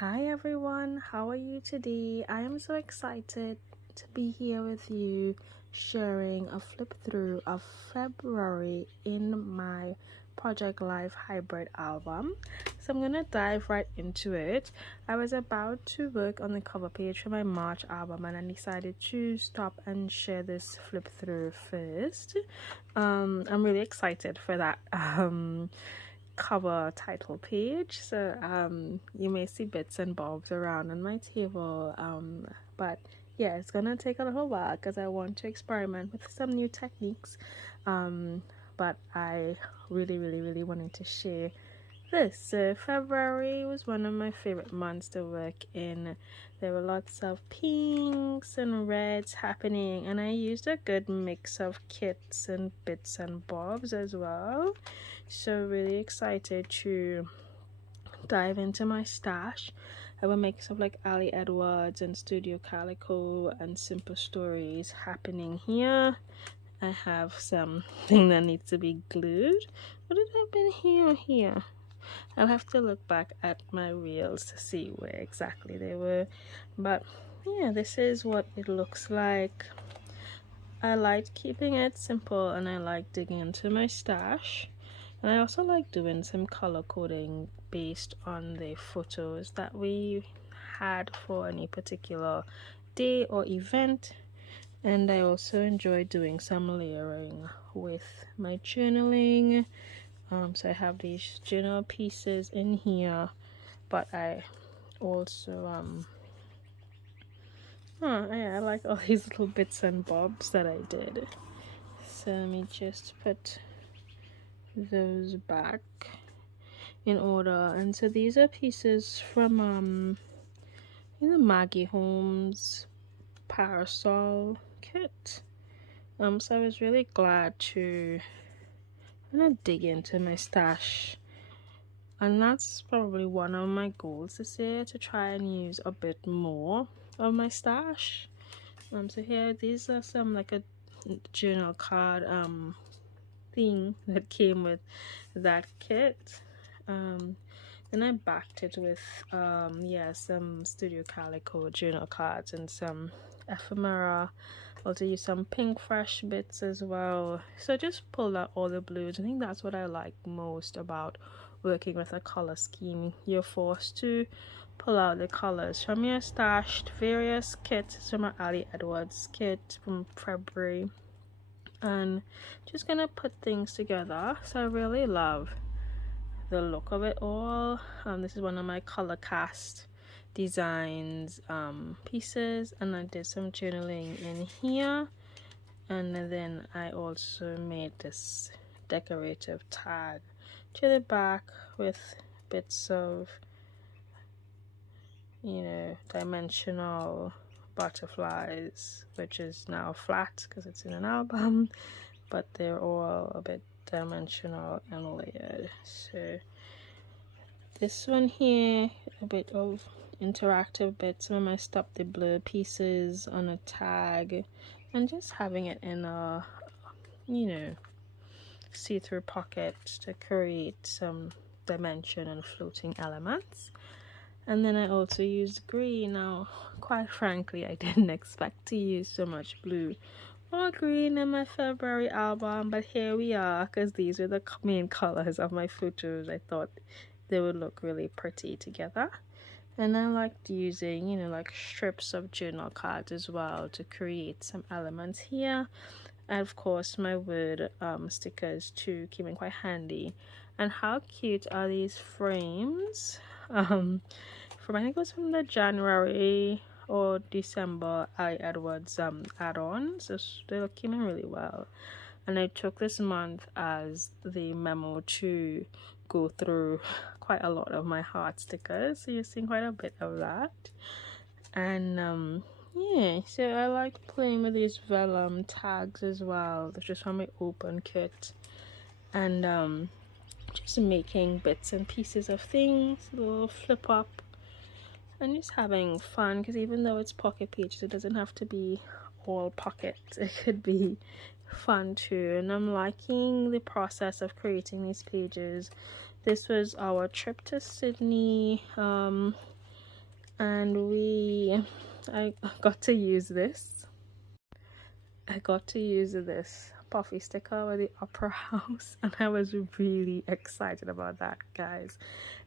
Hi everyone, how are you today? I am so excited to be here with you sharing a flip through of February in my Project Life Hybrid album. So I'm gonna dive right into it. I was about to work on the cover page for my March album and I decided to stop and share this flip through first. I'm really excited for that cover title page, so you may see bits and bobs around on my table, but yeah, it's gonna take a little while because I want to experiment with some new techniques, but I really wanted to share this. So February was one of my favorite months to work in. There were lots of pinks and reds happening, and I used a good mix of kits and bits and bobs as well. So really excited to dive into my stash. I have a mix of like Ali Edwards and Studio Calico and Simple Stories happening here. I have something that needs to be glued. What did happen here? I'll have to look back at my reels to see where exactly they were, but yeah, this is what it looks like. I like keeping it simple and I like digging into my stash, and I also like doing some color coding based on the photos that we had for any particular day or event. And I also enjoy doing some layering with my journaling. So I have these journal pieces in here, but I also I like all these little bits and bobs that I did. So let me just put those back in order. And so these are pieces from the Maggie Holmes Parasol kit. So I was really glad to dig into my stash, and that's probably one of my goals this year, to try and use a bit more of my stash. So here, these are some like a journal card thing that came with that kit. Then I backed it with some Studio Calico journal cards and some ephemera. Also use some pink fresh bits as well. So I just pulled out all the blues. I think that's what I like most about working with a color scheme. You're forced to pull out the colors from your stashed various kits. From my Ali Edwards kit from February, and just gonna put things together. So I really love the look of it all. This is one of my color cast designs pieces, and I did some journaling in here, and then I also made this decorative tag to the back with bits of dimensional butterflies, which is now flat because it's in an album, but they're all a bit dimensional and layered. So this one here, a bit of interactive bits. Some of my stop the blur pieces on a tag, and just having it in a see-through pocket to create some dimension and floating elements. And then I also used green. Now quite frankly, I didn't expect to use so much blue or green in my February album, but here we are, because these are the main colors of my photos. I thought they would look really pretty together, and I liked using like strips of journal cards as well to create some elements here, and of course my word stickers too came in quite handy. And how cute are these frames? From I think it was from the January or December Ali Edwards add-ons. So they came in really well, and I took this month as the memo to go through quite a lot of my heart stickers, so you're seeing quite a bit of that. And yeah, so I like playing with these vellum tags as well. That's just from my open kit, and just making bits and pieces of things, a little flip up, and just having fun, because even though it's pocket pages, it doesn't have to be all pockets. It could be fun too, and I'm liking the process of creating these pages. This was our trip to Sydney and I got to use this. I got to use this puffy sticker with the Opera House, and I was really excited about that, guys.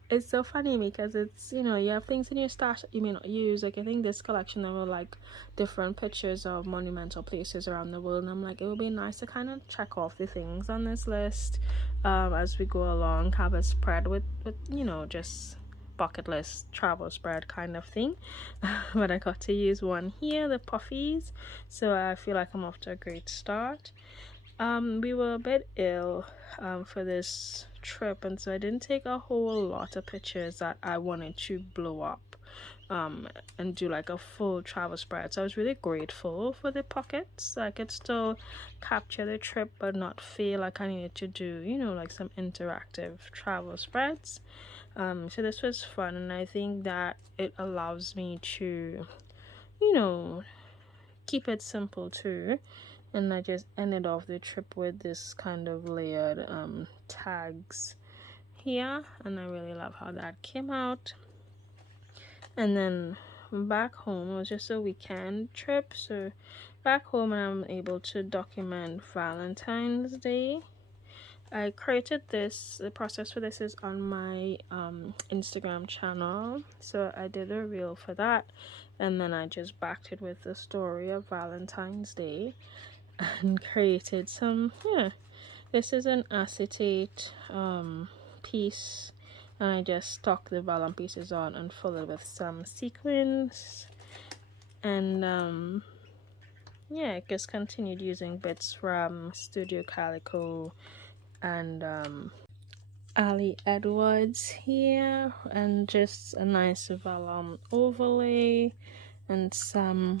It's so funny because it's, you know, you have things in your stash that you may not use. Like, I think this collection there were like different pictures of monumental places around the world, and I'm like, it would be nice to kind of check off the things on this list as we go along, have a spread with you know, just bucket list travel spread kind of thing. But I got to use one here, the puffies, so I feel like I'm off to a great start. We were a bit ill for this trip, and so I didn't take a whole lot of pictures that I wanted to blow up and do like a full travel spread. So I was really grateful for the pockets. I could still capture the trip but not feel like I needed to do, you know, like some interactive travel spreads. So this was fun, and I think that it allows me to, you know, keep it simple too. And I just ended off the trip with this kind of layered tags here, and I really love how that came out. And then back home, it was just a weekend trip, so back home I'm able to document Valentine's Day. I created this, the process for this is on my Instagram channel, so I did a reel for that, and then I just backed it with the story of Valentine's Day and created some, yeah, this is an acetate piece, and I just stuck the vellum pieces on and filled it with some sequins, and yeah, I just continued using bits from Studio Calico and Ali Edwards here, and just a nice vellum overlay and some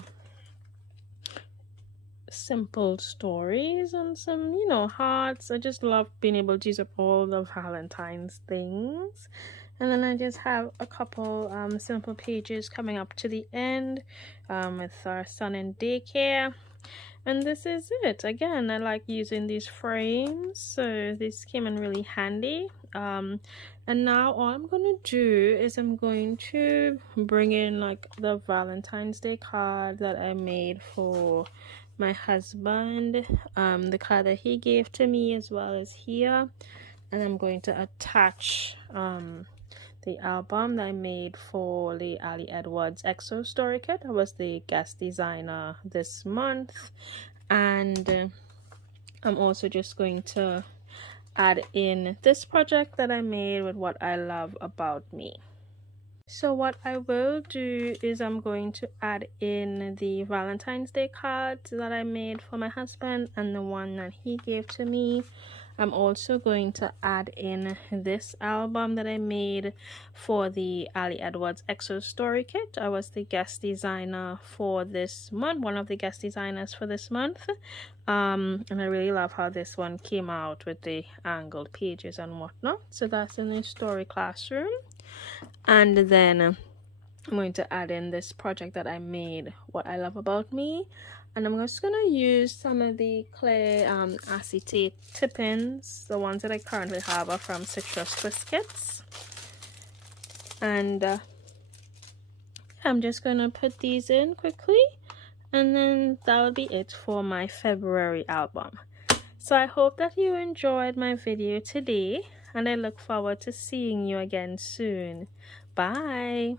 simple stories and some, you know, hearts. I just love being able to use up all the Valentine's things. And then I just have a couple simple pages coming up to the end with our son in daycare, and this is it. Again, I like using these frames, so this came in really handy. And now all I'm gonna do is I'm going to bring in like the Valentine's Day card that I made for my husband, the card that he gave to me, as well as here, and I'm going to attach the album that I made for the Ali Edwards EXO story kit. I was the guest designer this month, and I'm also just going to add in this project that I made with what I love about me. So what I will do is I'm going to add in the Valentine's Day cards that I made for my husband and the one that he gave to me. I'm also going to add in this album that I made for the Ali Edwards EXO story kit. I was the guest designer for this month, one of the guest designers for this month. And I really love how this one came out with the angled pages and whatnot. So that's in the story classroom. And then I'm going to add in this project that I made, What I Love About Me. And I'm just going to use some of the clear acetate tip-ins. The ones that I currently have are from Citrus Twist Kits. And I'm just going to put these in quickly. And then that will be it for my February album. So I hope that you enjoyed my video today, and I look forward to seeing you again soon. Bye!